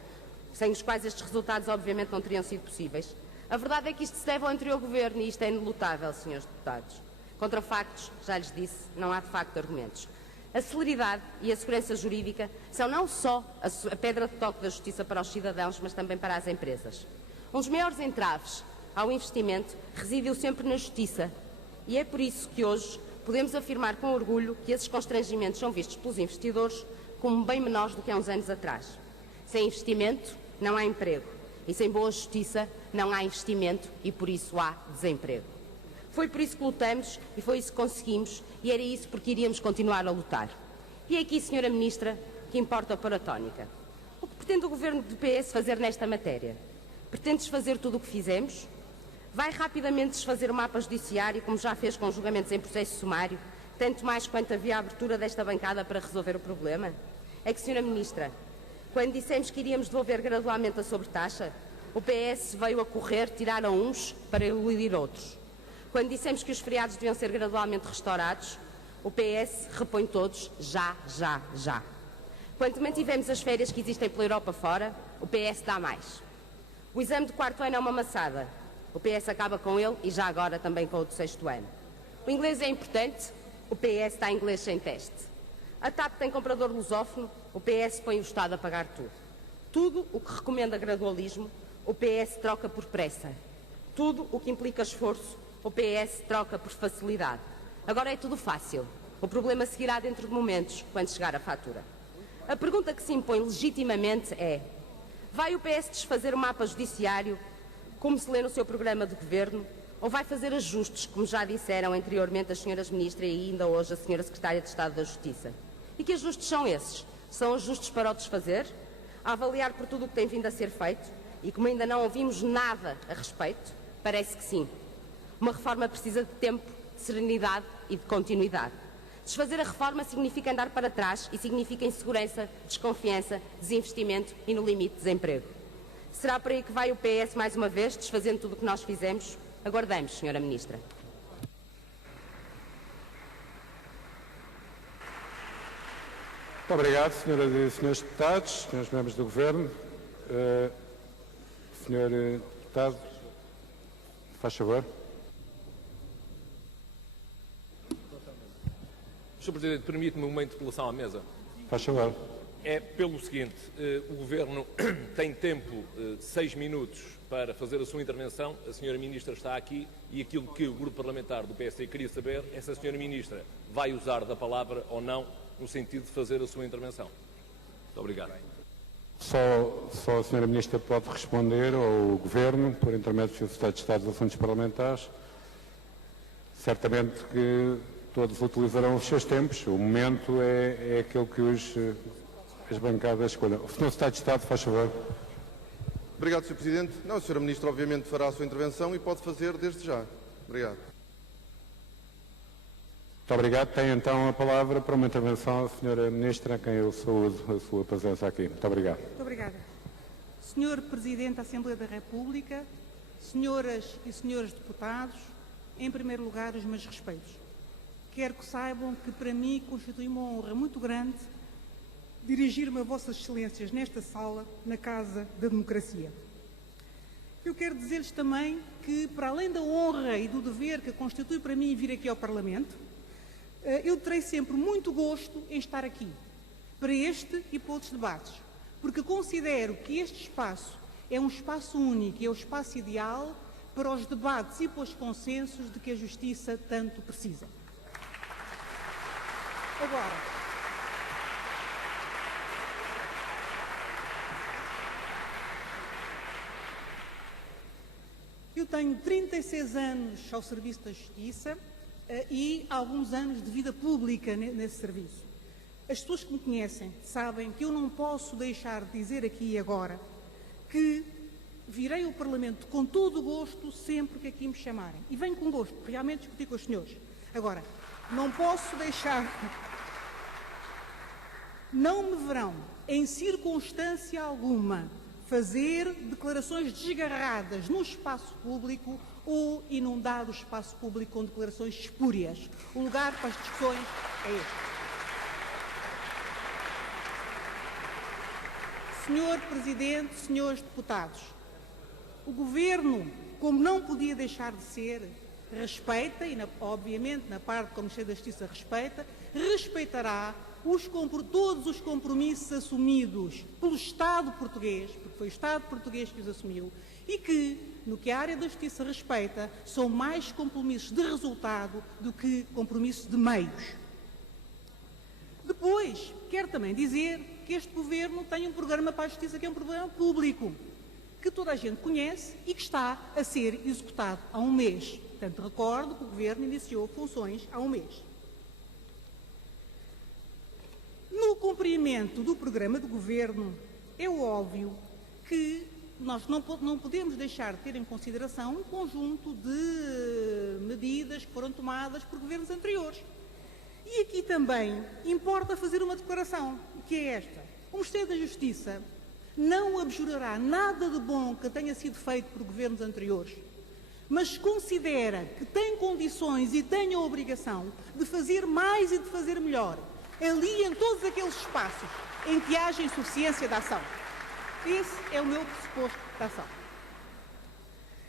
sem os quais estes resultados obviamente não teriam sido possíveis. A verdade é que isto se deve ao anterior governo e isto é inelutável, senhores deputados. Contra factos, já lhes disse, não há de facto argumentos. A celeridade e a segurança jurídica são não só a pedra de toque da justiça para os cidadãos, mas também para as empresas. Um dos maiores entraves ao investimento residiu sempre na justiça e é por isso que hoje podemos afirmar com orgulho que esses constrangimentos são vistos pelos investidores como bem menores do que há uns anos atrás. Sem investimento, não há emprego. E sem boa justiça, não há investimento e, por isso, há desemprego. Foi por isso que lutamos e foi isso que conseguimos e era isso porque iríamos continuar a lutar. E é aqui, Sra. Ministra, que importa para a tónica. O que pretende o Governo do PS fazer nesta matéria? Pretende desfazer tudo o que fizemos? Vai rapidamente desfazer o mapa judiciário, como já fez com julgamentos em processo sumário, tanto mais quanto havia a abertura desta bancada para resolver o problema? É que, Sra. Ministra, quando dissemos que iríamos devolver gradualmente a sobretaxa, o PS veio a correr, tiraram uns para eludir outros. Quando dissemos que os feriados deviam ser gradualmente restaurados, o PS repõe todos já. Quando mantivemos as férias que existem pela Europa fora, o PS dá mais. O exame do 4º ano é uma maçada. O PS acaba com ele e já agora também com o do 6º ano. O inglês é importante, o PS dá inglês sem teste. A TAP tem comprador lusófono, o PS põe o Estado a pagar tudo. Tudo o que recomenda gradualismo, o PS troca por pressa. Tudo o que implica esforço, o PS troca por facilidade. Agora é tudo fácil. O problema seguirá dentro de momentos, quando chegar a fatura. A pergunta que se impõe legitimamente é: vai o PS desfazer o mapa judiciário, como se lê no seu programa de governo, ou vai fazer ajustes, como já disseram anteriormente as senhoras ministras e ainda hoje a senhora secretária de Estado da Justiça? E que ajustes são esses? São ajustes para o desfazer? A avaliar por tudo o que tem vindo a ser feito? E como ainda não ouvimos nada a respeito, parece que sim. Uma reforma precisa de tempo, de serenidade e de continuidade. Desfazer a reforma significa andar para trás e significa insegurança, desconfiança, desinvestimento e, no limite, desemprego. Será por aí que vai o PS mais uma vez, desfazendo tudo o que nós fizemos? Aguardamos, Sra. Ministra. Muito obrigado, senhoras e senhores deputados, senhores membros do Governo. Senhor deputado, faz favor. Sr. Presidente, permite-me uma interpelação à mesa. Faz favor. É pelo seguinte, o Governo tem tempo, 6 minutos, para fazer a sua intervenção. A Sra. Ministra está aqui e aquilo que o Grupo Parlamentar do PSD queria saber é se a Sra. Ministra vai usar da palavra ou não no sentido de fazer a sua intervenção. Muito obrigado. Só a Sra. Ministra pode responder ao Governo, por intermédio do Sr. Secretário de Estado dos Assuntos Parlamentares. Certamente que todos utilizarão os seus tempos. O momento é aquele que as bancadas escolham. O Sr. Secretário de Estado, faz favor. Obrigado, Sr. Presidente. Não, a Sra. Ministra obviamente fará a sua intervenção e pode fazer desde já. Obrigado. Muito obrigado. Tem então a palavra para uma intervenção a Sra. Ministra, a quem eu saúdo a sua presença aqui. Muito obrigado. Muito obrigada. Sr. Presidente da Assembleia da República, senhoras e senhores deputados, em primeiro lugar, os meus respeitos. Quero que saibam que para mim constitui uma honra muito grande dirigir-me a Vossas Excelências nesta sala, na Casa da Democracia. Eu quero dizer-lhes também que, para além da honra e do dever que constitui para mim vir aqui ao Parlamento, eu terei sempre muito gosto em estar aqui, para este e para outros debates, porque considero que este espaço é um espaço único e é o espaço ideal para os debates e para os consensos de que a Justiça tanto precisa. Agora, eu tenho 36 anos ao serviço da Justiça e alguns anos de vida pública nesse serviço. As pessoas que me conhecem sabem que eu não posso deixar de dizer aqui e agora que virei ao Parlamento com todo o gosto sempre que aqui me chamarem. E venho com gosto, realmente discutir com os senhores. Agora, não posso deixar... Não me verão, em circunstância alguma, fazer declarações desgarradas no espaço público ou inundar o espaço público com declarações espúrias. O lugar para as discussões é este. Senhor Presidente, senhores deputados, o Governo, como não podia deixar de ser, respeita, e obviamente na parte como Ministério da Justiça respeitará todos os compromissos assumidos pelo Estado português, porque foi o Estado português que os assumiu, e que, no que a área da Justiça respeita, são mais compromissos de resultado do que compromissos de meios. Depois, quero também dizer que este Governo tem um programa para a Justiça que é um programa público, que toda a gente conhece e que está a ser executado há um mês. Portanto, recordo que o Governo iniciou funções há um mês. No cumprimento do programa do Governo, é óbvio que nós não podemos deixar de ter em consideração um conjunto de medidas que foram tomadas por governos anteriores. E aqui também importa fazer uma declaração, que é esta. O Ministério da Justiça não abjurará nada de bom que tenha sido feito por governos anteriores, mas considera que tem condições e tem a obrigação de fazer mais e de fazer melhor, ali em todos aqueles espaços em que haja insuficiência de ação. Esse é o meu pressuposto de ação.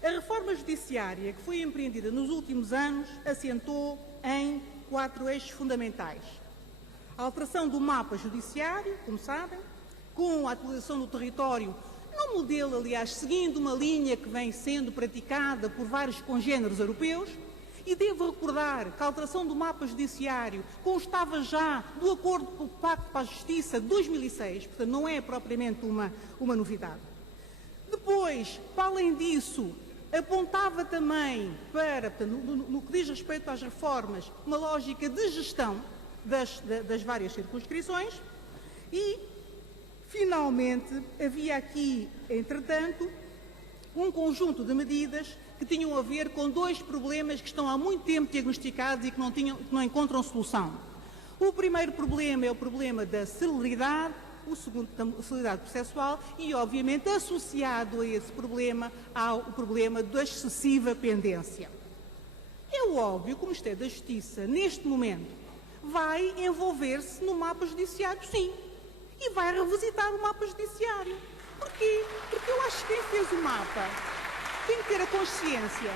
A reforma judiciária que foi empreendida nos últimos anos assentou em 4 eixos fundamentais. A alteração do mapa judiciário, como sabem, com a atualização do território, num modelo, aliás, seguindo uma linha que vem sendo praticada por vários congêneres europeus, e devo recordar que a alteração do mapa judiciário constava já do Acordo pelo Pacto para a Justiça de 2006, portanto não é propriamente uma novidade. Depois, para além disso, apontava também para, portanto, no que diz respeito às reformas, uma lógica de gestão das várias circunscrições e, finalmente, havia aqui, entretanto, um conjunto de medidas que tinham a ver com 2 problemas que estão há muito tempo diagnosticados e que não encontram solução. O primeiro problema é o problema da celeridade, o segundo, a celeridade processual e, obviamente, associado a esse problema, há o problema da excessiva pendência. É óbvio que o Ministério da Justiça, neste momento, vai envolver-se no mapa judiciário, sim, e vai revisitar o mapa judiciário. Porquê? Porque eu acho que quem fez o mapa tem que ter a consciência.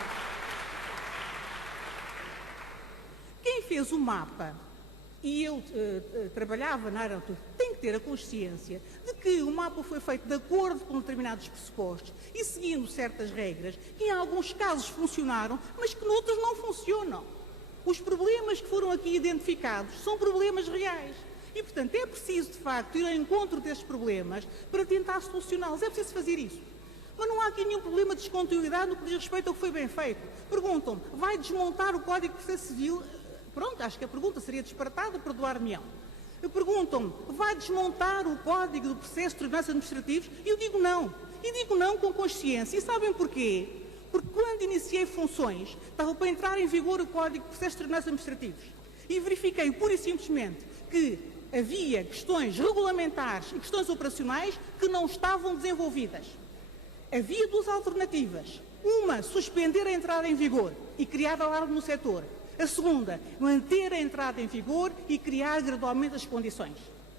Quem fez o mapa, e eu trabalhava na área, tem que ter a consciência de que o mapa foi feito de acordo com determinados pressupostos e seguindo certas regras, que em alguns casos funcionaram, mas que noutros não funcionam. Os problemas que foram aqui identificados são problemas reais. E, portanto, é preciso, de facto, ir ao encontro desses problemas para tentar solucioná-los. É preciso fazer isso. Mas não há aqui nenhum problema de descontinuidade no que diz respeito ao que foi bem feito. Perguntam-me, vai desmontar o Código de Processo Civil? Pronto, acho que a pergunta seria disparatada, perdoar-me-ão. Perguntam-me, vai desmontar o Código de Processo de Tribunais Administrativos? E eu digo não. E digo não com consciência. E sabem porquê? Porque quando iniciei funções, estava para entrar em vigor o Código de Processo de Tribunais Administrativos. E verifiquei, pura e simplesmente, que havia questões regulamentares e questões operacionais que não estavam desenvolvidas. Havia 2 alternativas. Uma, suspender a entrada em vigor e criar alarme no setor. A segunda, manter a entrada em vigor e criar gradualmente as condições.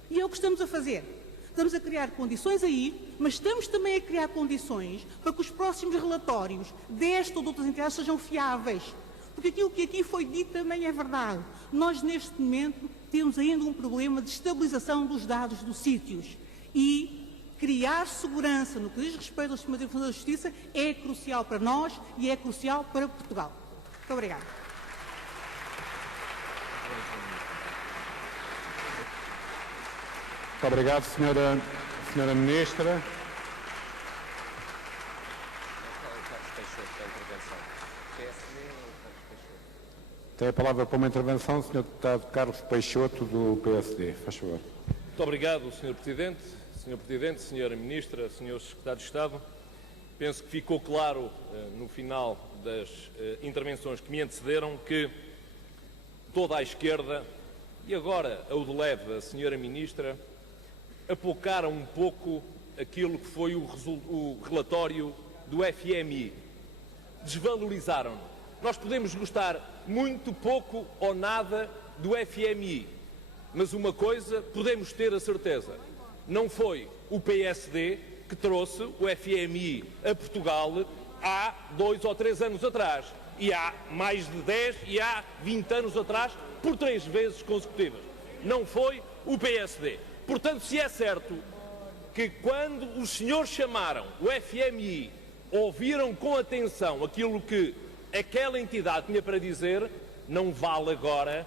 E é o que estamos a fazer. Estamos a criar condições aí, mas estamos também a criar condições para que os próximos relatórios desta ou de outras entidades sejam fiáveis. Porque aquilo que aqui foi dito também é verdade. Nós, neste momento, temos ainda um problema de estabilização dos dados dos sítios. E criar segurança no que diz respeito ao sistema de informação da Justiça é crucial para nós e é crucial para Portugal. Muito obrigada. Muito obrigado, Senhora Ministra. Tem a palavra para uma intervenção o Sr. Deputado Carlos Peixoto, do PSD. Faz favor. Muito obrigado, Sr. Presidente. Sr. Presidente, Sra. Ministra, Srs. Secretários de Estado. Penso que ficou claro no final das intervenções que me antecederam que toda a esquerda, e agora a UDELEV, a Sra. Ministra, apocaram um pouco aquilo que foi o relatório do FMI. Desvalorizaram-no. Nós podemos gostar muito pouco ou nada do FMI, mas uma coisa podemos ter a certeza. Não foi o PSD que trouxe o FMI a Portugal há 2 ou 3 anos atrás, e há mais de 10 e há 20 anos atrás, por 3 vezes consecutivas. Não foi o PSD. Portanto, se é certo que quando os senhores chamaram o FMI, ouviram com atenção aquilo que aquela entidade tinha para dizer, não vale agora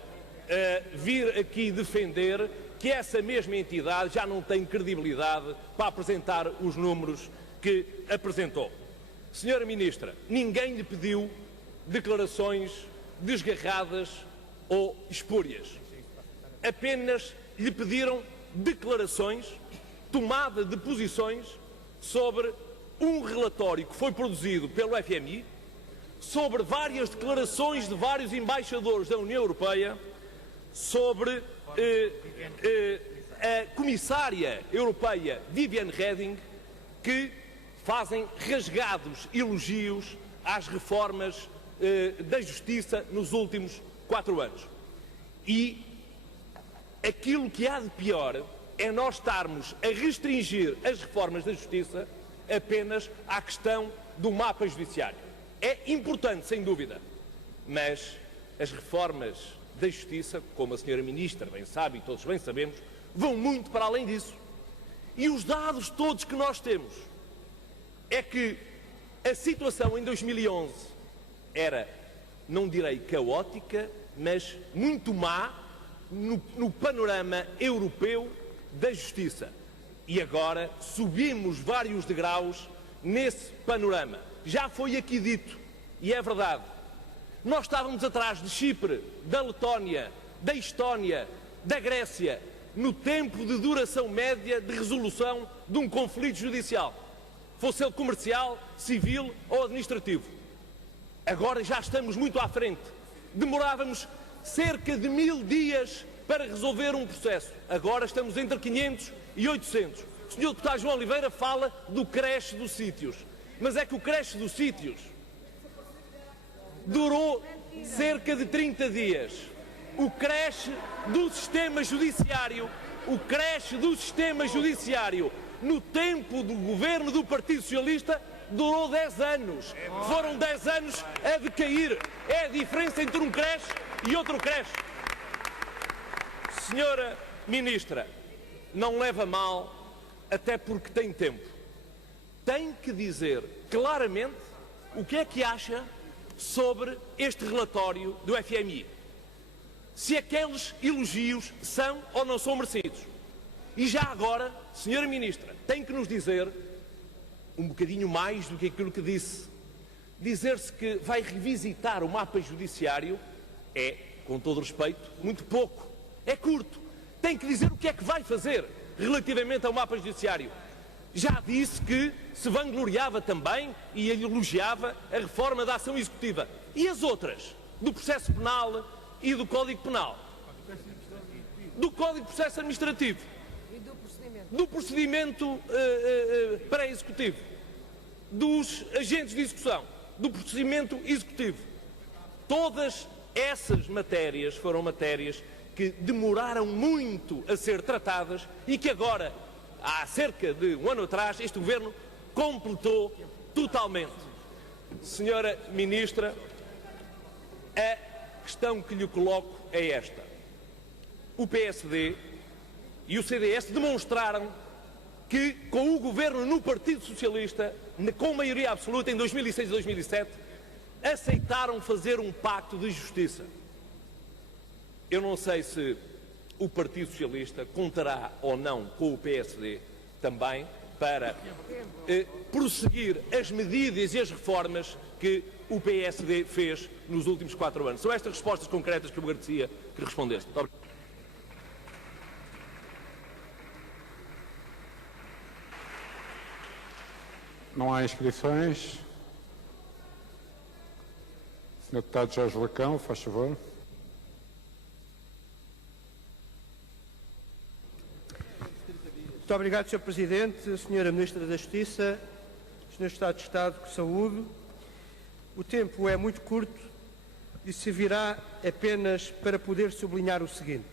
vir aqui defender que essa mesma entidade já não tem credibilidade para apresentar os números que apresentou. Senhora Ministra, ninguém lhe pediu declarações desgarradas ou espúrias. Apenas lhe pediram declarações, tomada de posições sobre um relatório que foi produzido pelo FMI, sobre várias declarações de vários embaixadores da União Europeia, sobre a comissária europeia Viviane Reding, que fazem rasgados elogios às reformas da Justiça nos últimos 4 anos. E aquilo que há de pior é nós estarmos a restringir as reformas da Justiça apenas à questão do mapa judiciário. É importante, sem dúvida, mas as reformas da Justiça, como a senhora Ministra bem sabe e todos bem sabemos, vão muito para além disso. E os dados todos que nós temos é que a situação em 2011 era, não direi caótica, mas muito má no panorama europeu da Justiça. E agora subimos vários degraus nesse panorama. Já foi aqui dito, e é verdade, nós estávamos atrás de Chipre, da Letónia, da Estónia, da Grécia, no tempo de duração média de resolução de um conflito judicial, fosse ele comercial, civil ou administrativo. Agora já estamos muito à frente. Demorávamos cerca de 1000 dias para resolver um processo. Agora estamos entre 500 e 800. O Sr. Deputado João Oliveira fala do creche dos sítios. Mas é que o creche dos sítios durou cerca de 30 dias. O creche do sistema judiciário, no tempo do governo do Partido Socialista, durou 10 anos. Foram 10 anos a decair. É a diferença entre um creche e outro creche. Senhora Ministra, não leva mal, até porque tem tempo. Tem que dizer claramente o que é que acha sobre este relatório do FMI. Se aqueles elogios são ou não são merecidos. E já agora, Senhora Ministra, tem que nos dizer um bocadinho mais do que aquilo que disse. Dizer-se que vai revisitar o mapa judiciário é, com todo respeito, muito pouco. É curto. Tem que dizer o que é que vai fazer relativamente ao mapa judiciário. Já disse que se vangloriava também e elogiava a reforma da ação executiva. E as outras? Do processo penal e do Código Penal? Do Código de Processo Administrativo? Do procedimento pré-executivo? Dos agentes de execução? Do procedimento executivo? Todas essas matérias foram matérias que demoraram muito a ser tratadas e que agora, há cerca de um ano atrás, este Governo completou totalmente. Senhora Ministra, a questão que lhe coloco é esta. O PSD e o CDS demonstraram que, com o Governo no Partido Socialista, com maioria absoluta em 2006 e 2007, aceitaram fazer um pacto de justiça. Eu não sei se o Partido Socialista contará ou não com o PSD também para prosseguir as medidas e as reformas que o PSD fez nos últimos 4 anos. São estas respostas concretas que eu agradecia que respondesse. Muito obrigado. Não há inscrições. Sr. Deputado Jorge Lacão, faz favor. Muito obrigado, Sr. Presidente, Sra. Ministra da Justiça, Sr. Secretário de Estado de Saúde. O tempo é muito curto e servirá apenas para poder sublinhar o seguinte.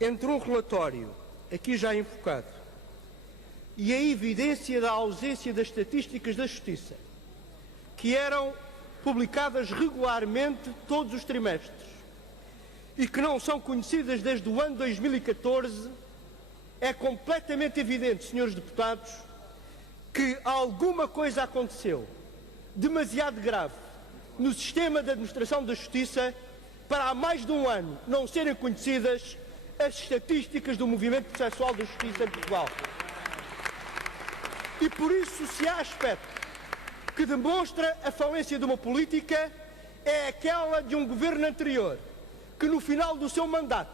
Entre um relatório aqui já enfocado, e a evidência da ausência das estatísticas da Justiça, que eram publicadas regularmente todos os trimestres e que não são conhecidas desde o ano 2014, é completamente evidente, senhores deputados, que alguma coisa aconteceu demasiado grave no sistema de administração da Justiça para há mais de um ano não serem conhecidas as estatísticas do movimento processual da Justiça em Portugal. E por isso, se há aspecto que demonstra a falência de uma política, é aquela de um governo anterior, que no final do seu mandato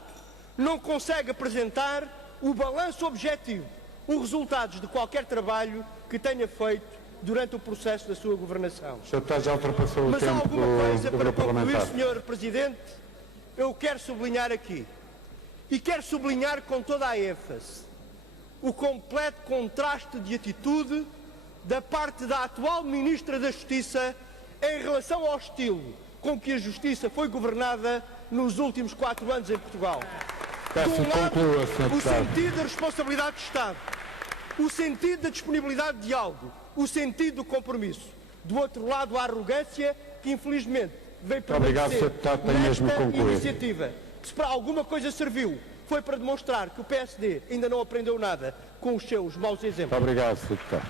não consegue apresentar o balanço objetivo, os resultados de qualquer trabalho que tenha feito durante o processo da sua governação. O Sr. já ultrapassou o Mas há tempo alguma coisa do para grupo concluir, parlamentar. Sr. Presidente, eu quero sublinhar aqui, e quero sublinhar com toda a ênfase, o completo contraste de atitude da parte da atual Ministra da Justiça em relação ao estilo com que a Justiça foi governada nos últimos 4 anos em Portugal. Peço que conclua, Sr. O Deputado. sentido da responsabilidade do Estado, o sentido da disponibilidade de diálogo, o sentido do compromisso. Do outro lado, a arrogância que, infelizmente, veio Obrigado, Sr. Deputado. Tenho mesmo nesta concluído. iniciativa. Se para alguma coisa serviu, foi para demonstrar que o PSD ainda não aprendeu nada com os seus maus exemplos. Muito obrigado, Sr. Deputado.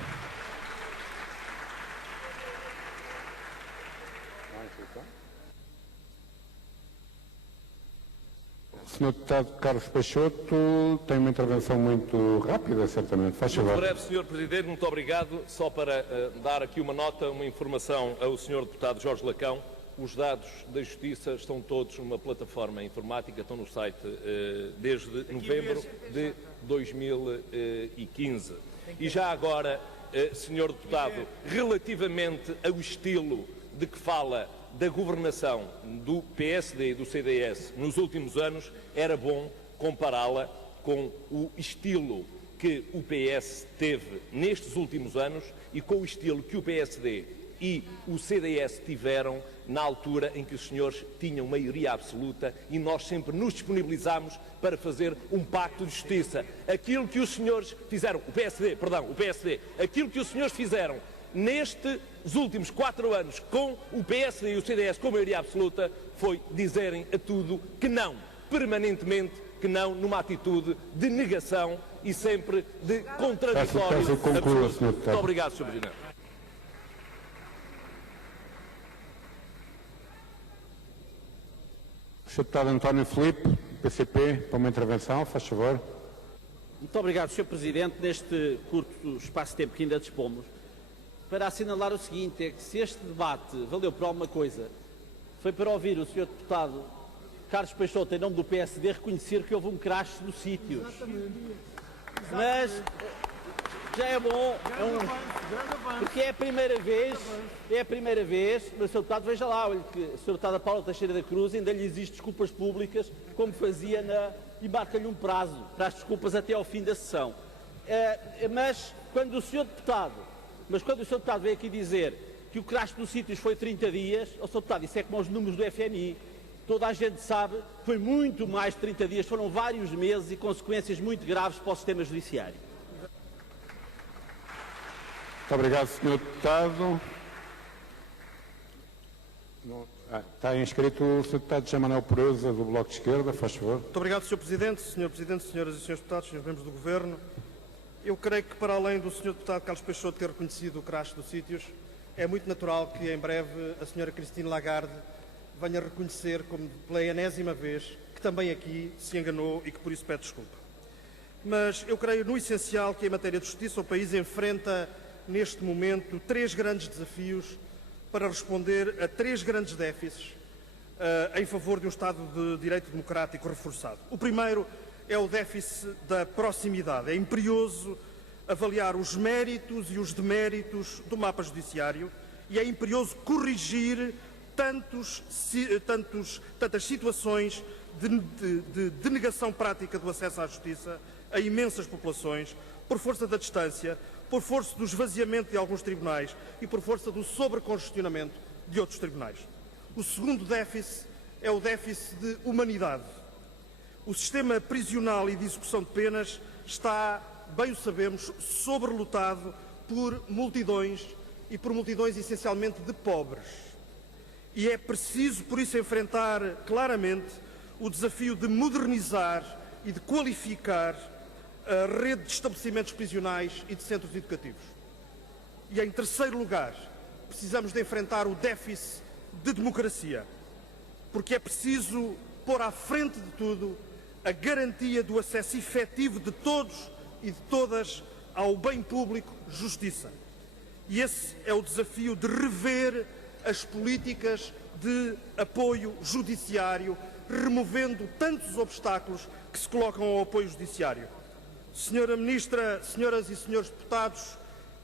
Sr. Deputado Carlos Peixoto tem uma intervenção muito rápida, certamente. Faz favor. Muito breve, Sr. Presidente, muito obrigado. Só para dar aqui uma nota, uma informação ao Sr. Deputado Jorge Lacão. Os dados da Justiça estão todos numa plataforma informática, estão no site desde novembro de 2015. E já agora, Sr. Deputado, relativamente ao estilo de que fala da governação do PSD e do CDS nos últimos anos, era bom compará-la com o estilo que o PS teve nestes últimos anos e com o estilo que o PSD e o CDS tiveram na altura em que os senhores tinham maioria absoluta e nós sempre nos disponibilizámos para fazer um pacto de justiça. Aquilo que os senhores fizeram, o PSD, aquilo que os senhores fizeram nestes últimos 4 anos com o PSD e o CDS com maioria absoluta foi dizerem a tudo que não, permanentemente que não, numa atitude de negação e sempre de contraditório absoluto. Muito obrigado, Sr. Presidente. Sr. Deputado António Filipe, PCP, para uma intervenção, faz favor. Muito obrigado, Sr. Presidente. Neste curto espaço de tempo que ainda dispomos, para assinalar o seguinte, é que se este debate valeu para alguma coisa, foi para ouvir o Sr. Deputado Carlos Peixoto, em nome do PSD, reconhecer que houve um crash nos sítios. Mas já é bom, porque é a primeira vez, mas o Sr. Deputado, veja lá, olha que o Sr. Deputado Paula Teixeira da Cruz ainda lhe exige desculpas públicas, como fazia e marca-lhe um prazo para as desculpas até ao fim da sessão. Mas quando o Sr. Deputado veio aqui dizer que o crash dos sítios foi 30 dias, Sr. Deputado, isso é como os números do FMI. Toda a gente sabe, foi muito mais de 30 dias, foram vários meses e consequências muito graves para o sistema judiciário. Muito obrigado, Sr. Deputado. Está inscrito o Sr. Deputado José Manuel Pureza, do Bloco de Esquerda, faz favor. Muito obrigado, Sr. Presidente, senhoras e senhores deputados, senhores membros do Governo. Eu creio que, para além do Sr. Deputado Carlos Peixoto ter reconhecido o crash dos sítios, é muito natural que, em breve, a Sra. Christine Lagarde venha reconhecer, como pela enésima vez, que também aqui se enganou e que por isso pede desculpa. Mas eu creio, no essencial, que em matéria de justiça o país enfrenta, neste momento, 3 grandes desafios para responder a 3 grandes déficits em favor de um Estado de Direito democrático reforçado. O primeiro é o déficit da proximidade. É imperioso avaliar os méritos e os deméritos do mapa judiciário e é imperioso corrigir tantas situações de denegação prática do acesso à justiça a imensas populações, por força da distância, por força do esvaziamento de alguns tribunais e por força do sobrecongestionamento de outros tribunais. O segundo déficit é o déficit de humanidade. O sistema prisional e de execução de penas está, bem o sabemos, sobrelotado por multidões e por multidões essencialmente de pobres. E é preciso, por isso, enfrentar claramente o desafio de modernizar e de qualificar a rede de estabelecimentos prisionais e de centros educativos. E, em terceiro lugar, precisamos de enfrentar o déficit de democracia, porque é preciso pôr à frente de tudo a garantia do acesso efetivo de todos e de todas ao bem público, justiça. E esse é o desafio de rever as políticas de apoio judiciário, removendo tantos obstáculos que se colocam ao apoio judiciário. Senhora Ministra, senhoras e senhores deputados,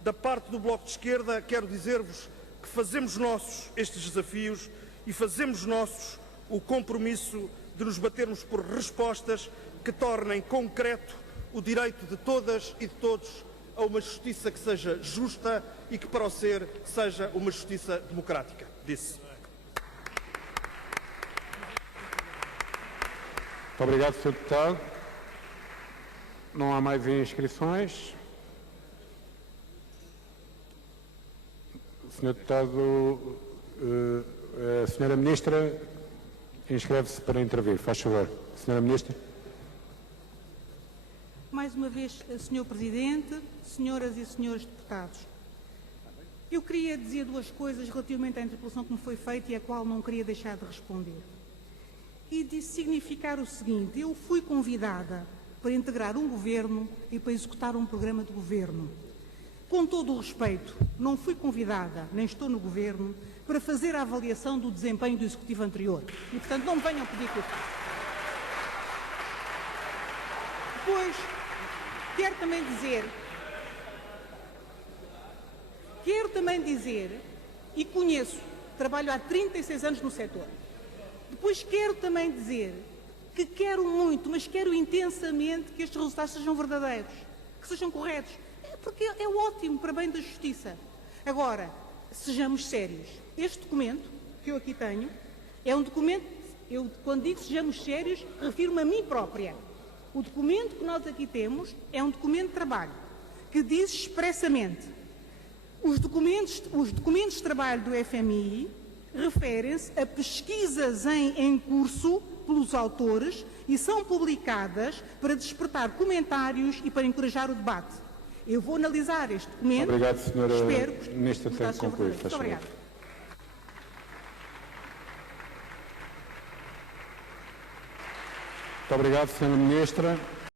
da parte do Bloco de Esquerda, quero dizer-vos que fazemos nossos estes desafios e fazemos nossos o compromisso de nos batermos por respostas que tornem concreto o direito de todas e de todos a uma justiça que seja justa e que, para o ser, seja uma justiça democrática. Disse. Muito obrigado, Sr. Deputado. Não há mais inscrições. Sr. Deputado, a Sra. Ministra inscreve-se para intervir. Faz favor. Sra. Ministra. Mais uma vez, Sr. Presidente, senhoras e senhores deputados, eu queria dizer duas coisas relativamente à interpelação que me foi feita e a qual não queria deixar de responder. E de significar o seguinte: eu fui convidada para integrar um governo e para executar um programa de governo. Com todo o respeito, não fui convidada, nem estou no governo, para fazer a avaliação do desempenho do executivo anterior. E, portanto, não me venham pedir que eu faça. Depois, quero também dizer, e conheço, trabalho há 36 anos no setor. Depois quero também dizer que quero muito, mas quero intensamente que estes resultados sejam verdadeiros, que sejam corretos, porque é ótimo para bem da justiça. Agora, sejamos sérios. Este documento que eu aqui tenho é um documento, eu quando digo sejamos sérios, refiro-me a mim própria. O documento que nós aqui temos é um documento de trabalho, que diz expressamente: os documentos de trabalho do FMI referem-se a pesquisas em curso pelos autores e são publicadas para despertar comentários e para encorajar o debate. Eu vou analisar este documento. Obrigado, Sra. Espero que Ministra, tenha concluído. Muito obrigada. Muito obrigado, Sra. Ministra.